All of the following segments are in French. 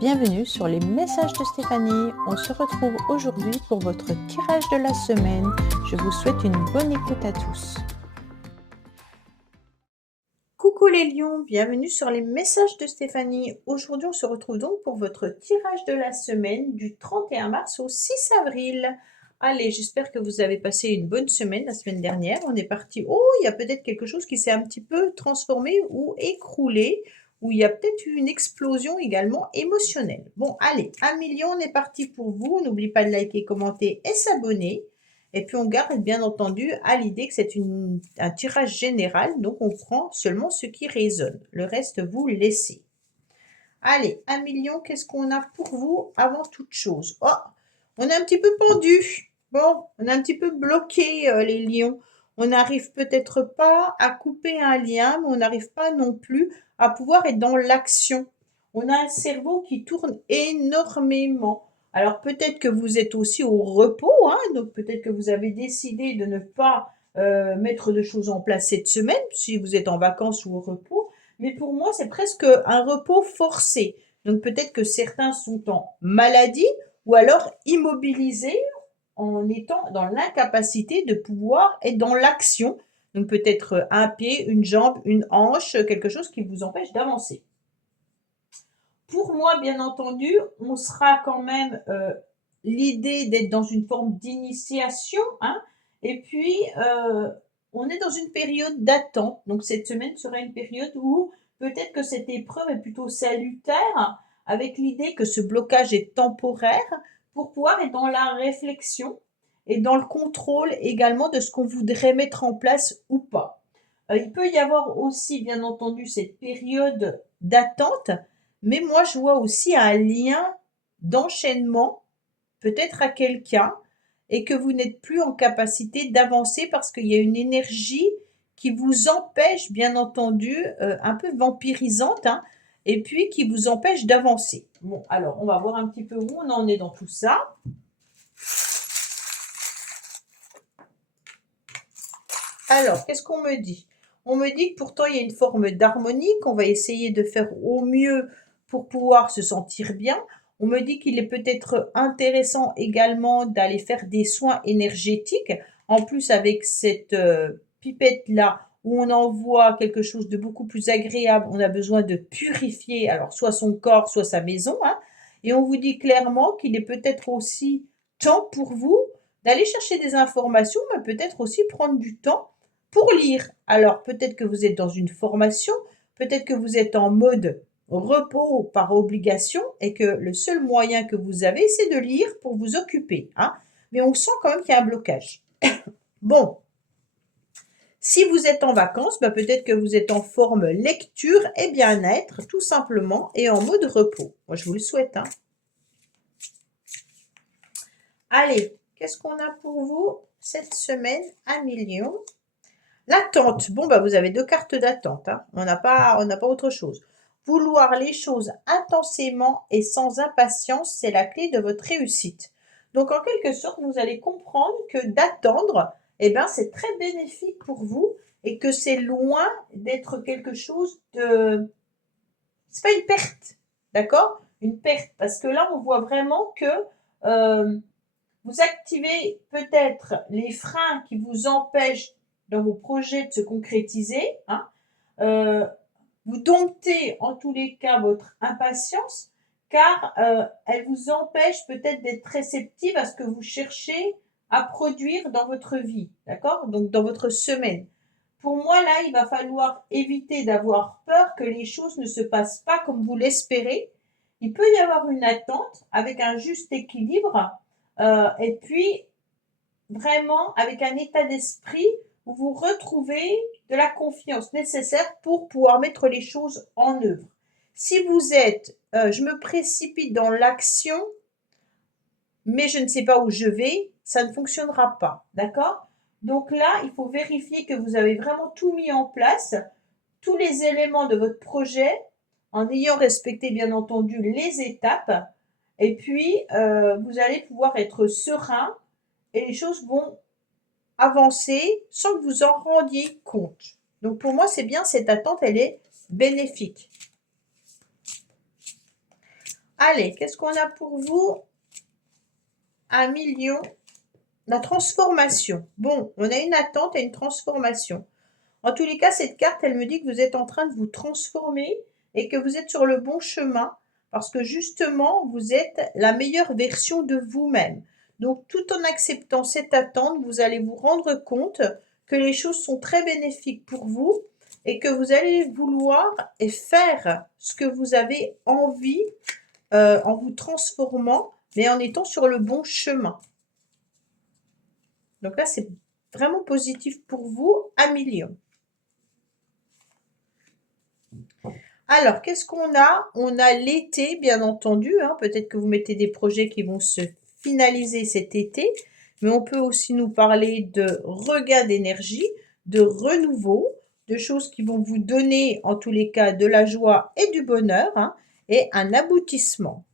Bienvenue sur les messages de Stéphanie. On se retrouve aujourd'hui pour votre tirage de la semaine. Je vous souhaite une bonne écoute à tous. Coucou les lions, bienvenue sur les messages de Stéphanie. Aujourd'hui, on se retrouve donc pour votre tirage de la semaine du 31 mars au 6 avril. Allez, j'espère que vous avez passé une bonne semaine la semaine dernière. On est parti. Oh, il y a peut-être quelque chose qui s'est un petit peu transformé ou écroulé, ou il y a peut-être eu une explosion également émotionnelle. Bon, allez, 1 million, on est parti pour vous. N'oubliez pas de liker, commenter et s'abonner. Et puis on garde bien entendu à l'idée que c'est un tirage général, donc on prend seulement ce qui résonne. Le reste, vous laissez. Allez, 1 million, qu'est-ce qu'on a pour vous avant toute chose? Oh, on est un petit peu pendu. Bon, on est un petit peu bloqué, les lions. On n'arrive peut-être pas à couper un lien, mais on n'arrive pas non plus à pouvoir être dans l'action. On a un cerveau qui tourne énormément. Alors peut-être que vous êtes aussi au repos, hein, donc peut-être que vous avez décidé de ne pas mettre de choses en place cette semaine, si vous êtes en vacances ou au repos. Mais pour moi, c'est presque un repos forcé. Donc peut-être que certains sont en maladie ou alors immobilisés en étant dans l'incapacité de pouvoir être dans l'action. Donc peut-être un pied, une jambe, une hanche, quelque chose qui vous empêche d'avancer. Pour moi, bien entendu, on sera quand même l'idée d'être dans une forme d'initiation, hein, et puis on est dans une période d'attente. Donc cette semaine sera une période où peut-être que cette épreuve est plutôt salutaire, avec l'idée que ce blocage est temporaire pour pouvoir être dans la réflexion et dans le contrôle également de ce qu'on voudrait mettre en place ou pas. Il peut y avoir aussi, bien entendu, cette période d'attente, mais moi, je vois aussi un lien d'enchaînement, peut-être à quelqu'un, et que vous n'êtes plus en capacité d'avancer parce qu'il y a une énergie qui vous empêche, bien entendu, un peu vampirisante, hein, et puis qui vous empêche d'avancer. Bon, alors, on va voir un petit peu où on en est dans tout ça. Alors, qu'est-ce qu'on me dit? On me dit que pourtant il y a une forme d'harmonie, qu'on va essayer de faire au mieux pour pouvoir se sentir bien. On me dit qu'il est peut-être intéressant également d'aller faire des soins énergétiques. En plus, avec cette pipette-là, où on envoie quelque chose de beaucoup plus agréable, on a besoin de purifier, alors soit son corps, soit sa maison, hein. Et on vous dit clairement qu'il est peut-être aussi temps pour vous d'aller chercher des informations, mais peut-être aussi prendre du temps pour lire. Alors peut-être que vous êtes dans une formation, peut-être que vous êtes en mode repos par obligation et que le seul moyen que vous avez, c'est de lire pour vous occuper, hein. Mais on sent quand même qu'il y a un blocage. Bon, si vous êtes en vacances, bah peut-être que vous êtes en forme lecture et bien-être, tout simplement, et en mode repos. Moi, je vous le souhaite, hein. Allez, qu'est-ce qu'on a pour vous cette semaine? 1 million. L'attente. Bon, bah, vous avez 2 cartes d'attente, hein. On n'a pas autre chose. Vouloir les choses intensément et sans impatience, c'est la clé de votre réussite. Donc, en quelque sorte, vous allez comprendre que d'attendre, eh ben, c'est très bénéfique pour vous et que c'est loin d'être quelque chose de... C'est pas une perte, d'accord? Une perte. Parce que là, on voit vraiment que vous activez peut-être les freins qui vous empêchent dans vos projets de se concrétiser, hein. Vous domptez en tous les cas votre impatience car elle vous empêche peut-être d'être réceptive à ce que vous cherchez à produire dans votre vie, d'accord? Donc dans votre semaine. Pour moi, là, il va falloir éviter d'avoir peur que les choses ne se passent pas comme vous l'espérez. Il peut y avoir une attente avec un juste équilibre et puis vraiment avec un état d'esprit où vous retrouvez de la confiance nécessaire pour pouvoir mettre les choses en œuvre. Si vous êtes, je me précipite dans l'action, mais je ne sais pas où je vais, ça ne fonctionnera pas, d'accord? Donc là, il faut vérifier que vous avez vraiment tout mis en place, tous les éléments de votre projet, en ayant respecté bien entendu les étapes, et puis vous allez pouvoir être serein et les choses vont avancer sans que vous en rendiez compte. Donc pour moi, c'est bien, cette attente, elle est bénéfique. Allez, qu'est-ce qu'on a pour vous? 1 million. La transformation. Bon, on a une attente et une transformation. En tous les cas, cette carte, elle me dit que vous êtes en train de vous transformer et que vous êtes sur le bon chemin parce que justement, vous êtes la meilleure version de vous-même. Donc, tout en acceptant cette attente, vous allez vous rendre compte que les choses sont très bénéfiques pour vous et que vous allez vouloir et faire ce que vous avez envie en vous transformant, mais en étant sur le bon chemin. Donc là, c'est vraiment positif pour vous, 1 million. Alors, qu'est-ce qu'on a? On a l'été, bien entendu, hein. Peut-être que vous mettez des projets qui vont se finaliser cet été, mais on peut aussi nous parler de regain d'énergie, de renouveau, de choses qui vont vous donner, en tous les cas, de la joie et du bonheur, hein, et un aboutissement.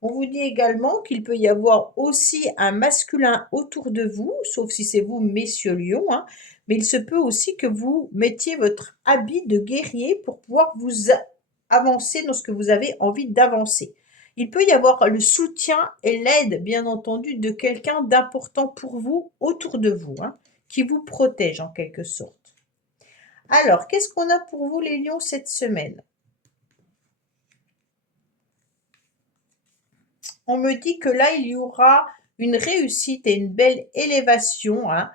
On vous dit également qu'il peut y avoir aussi un masculin autour de vous, sauf si c'est vous, messieurs lions, hein, mais il se peut aussi que vous mettiez votre habit de guerrier pour pouvoir vous avancer dans ce que vous avez envie d'avancer. Il peut y avoir le soutien et l'aide, bien entendu, de quelqu'un d'important pour vous autour de vous, hein, qui vous protège en quelque sorte. Alors, qu'est-ce qu'on a pour vous les lions cette semaine? On me dit que là, il y aura une réussite et une belle élévation, hein,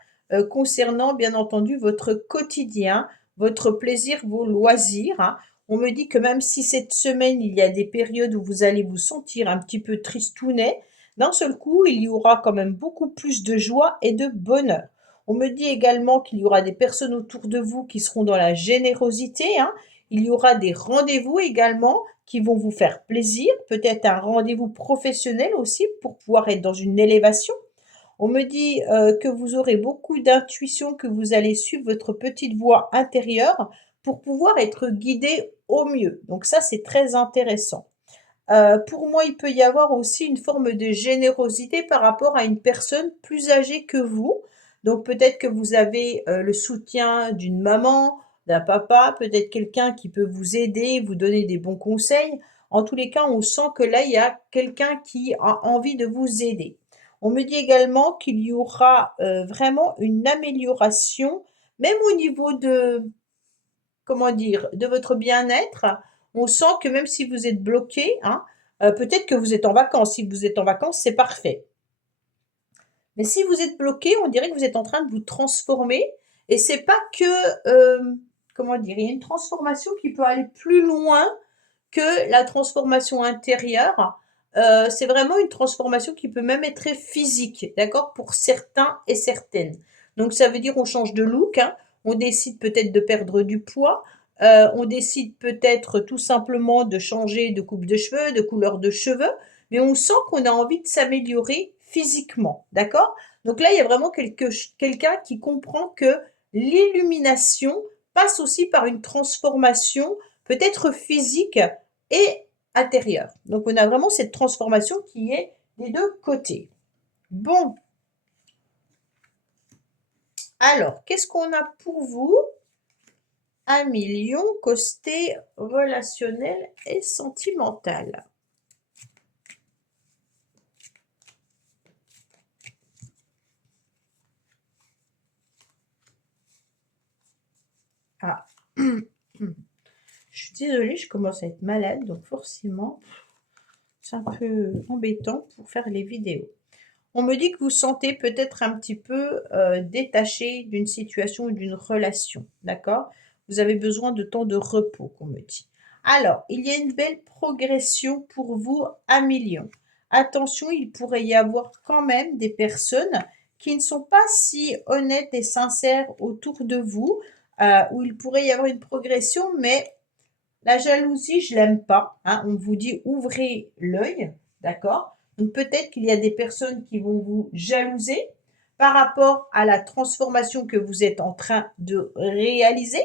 concernant bien entendu votre quotidien, votre plaisir, vos loisirs, hein. On me dit que même si cette semaine, il y a des périodes où vous allez vous sentir un petit peu tristounet, d'un seul coup, il y aura quand même beaucoup plus de joie et de bonheur. On me dit également qu'il y aura des personnes autour de vous qui seront dans la générosité, hein. Il y aura des rendez-vous également qui vont vous faire plaisir, peut-être un rendez-vous professionnel aussi pour pouvoir être dans une élévation. On me dit que vous aurez beaucoup d'intuition, que vous allez suivre votre petite voix intérieure pour pouvoir être guidé au mieux. Donc ça, c'est très intéressant. Pour moi, il peut y avoir aussi une forme de générosité par rapport à une personne plus âgée que vous. Donc peut-être que vous avez le soutien d'une maman, d'un papa, peut-être quelqu'un qui peut vous aider, vous donner des bons conseils. En tous les cas, on sent que là, il y a quelqu'un qui a envie de vous aider. On me dit également qu'il y aura vraiment une amélioration, même au niveau de, comment dire, de votre bien-être. On sent que même si vous êtes bloqué, hein, peut-être que vous êtes en vacances. Si vous êtes en vacances, c'est parfait. Mais si vous êtes bloqué, on dirait que vous êtes en train de vous transformer. Et c'est pas que, comment dire, il y a une transformation qui peut aller plus loin que la transformation intérieure. C'est vraiment une transformation qui peut même être très physique, d'accord, pour certains et certaines. Donc ça veut dire on change de look, hein, on décide peut-être de perdre du poids, on décide peut-être tout simplement de changer de coupe de cheveux, de couleur de cheveux, mais on sent qu'on a envie de s'améliorer physiquement, d'accord? Donc là, il y a vraiment quelqu'un qui comprend que l'illumination passe aussi par une transformation peut-être physique et intérieure. Donc on a vraiment cette transformation qui est des deux côtés. Bon, alors, qu'est-ce qu'on a pour vous? 1 million, côté relationnel et sentimental. Ah, je suis désolée, je commence à être malade, donc forcément, c'est un peu embêtant pour faire les vidéos. On me dit que vous sentez peut-être un petit peu détaché d'une situation ou d'une relation, d'accord? Vous avez besoin de temps de repos, qu'on me dit. Alors, il y a une belle progression pour vous, 1 million. Attention, il pourrait y avoir quand même des personnes qui ne sont pas si honnêtes et sincères autour de vous, où il pourrait y avoir une progression, mais la jalousie, je l'aime pas, hein. On vous dit ouvrez l'œil, d'accord? Donc peut-être qu'il y a des personnes qui vont vous jalouser par rapport à la transformation que vous êtes en train de réaliser.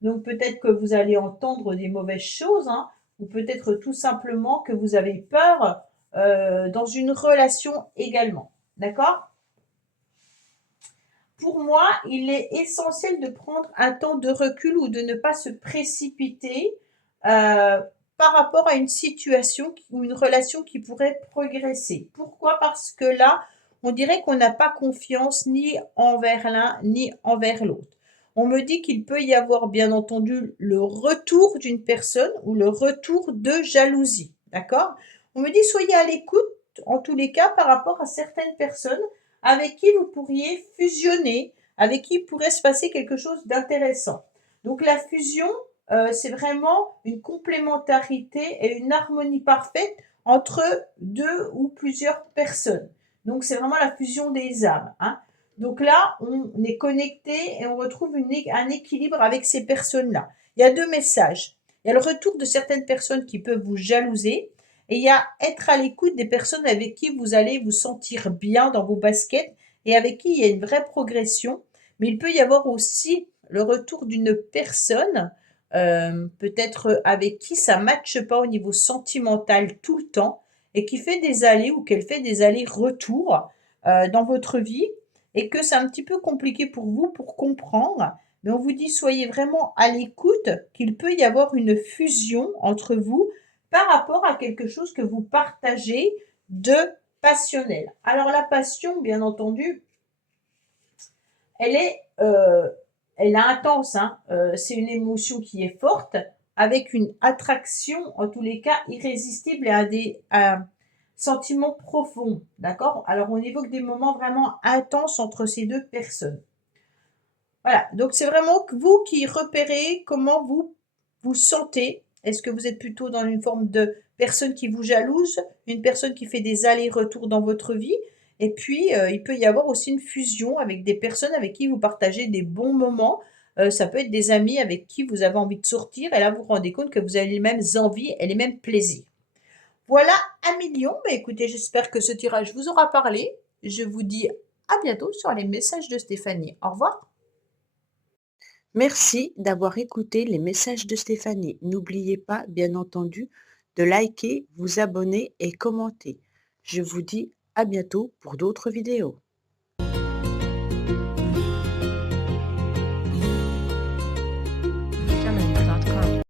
Donc peut-être que vous allez entendre des mauvaises choses, hein, ou peut-être tout simplement que vous avez peur dans une relation également. D'accord? Pour moi, il est essentiel de prendre un temps de recul ou de ne pas se précipiter, pas par rapport à une situation ou une relation qui pourrait progresser. Pourquoi? Parce que là, on dirait qu'on n'a pas confiance ni envers l'un ni envers l'autre. On me dit qu'il peut y avoir bien entendu le retour d'une personne ou le retour de jalousie. D'accord? On me dit soyez à l'écoute, en tous les cas, par rapport à certaines personnes avec qui vous pourriez fusionner, avec qui il pourrait se passer quelque chose d'intéressant. Donc la fusion, c'est vraiment une complémentarité et une harmonie parfaite entre deux ou plusieurs personnes. Donc c'est vraiment la fusion des âmes, hein. Donc là, on est connecté et on retrouve un équilibre avec ces personnes-là. Il y a deux messages. Il y a le retour de certaines personnes qui peuvent vous jalouser et il y a être à l'écoute des personnes avec qui vous allez vous sentir bien dans vos baskets et avec qui il y a une vraie progression. Mais il peut y avoir aussi le retour d'une personne, peut-être avec qui ça ne matche pas au niveau sentimental tout le temps et qui fait des allers ou qu'elle fait des allers-retours dans votre vie et que c'est un petit peu compliqué pour vous pour comprendre. Mais on vous dit soyez vraiment à l'écoute qu'il peut y avoir une fusion entre vous par rapport à quelque chose que vous partagez de passionnel. Alors la passion, bien entendu, elle est, elle est intense, hein. C'est une émotion qui est forte, avec une attraction, en tous les cas, irrésistible et un sentiment profond, d'accord? Alors on évoque des moments vraiment intenses entre ces deux personnes. Voilà, donc c'est vraiment vous qui repérez comment vous vous sentez. Est-ce que vous êtes plutôt dans une forme de personne qui vous jalouse, une personne qui fait des allers-retours dans votre vie? Et puis, il peut y avoir aussi une fusion avec des personnes avec qui vous partagez des bons moments. Ça peut être des amis avec qui vous avez envie de sortir et là, vous vous rendez compte que vous avez les mêmes envies et les mêmes plaisirs. Voilà 1 000 000. Bah, écoutez, j'espère que ce tirage vous aura parlé. Je vous dis à bientôt sur les messages de Stéphanie. Au revoir. Merci d'avoir écouté les messages de Stéphanie. N'oubliez pas, bien entendu, de liker, vous abonner et commenter. Je vous dis à bientôt pour d'autres vidéos.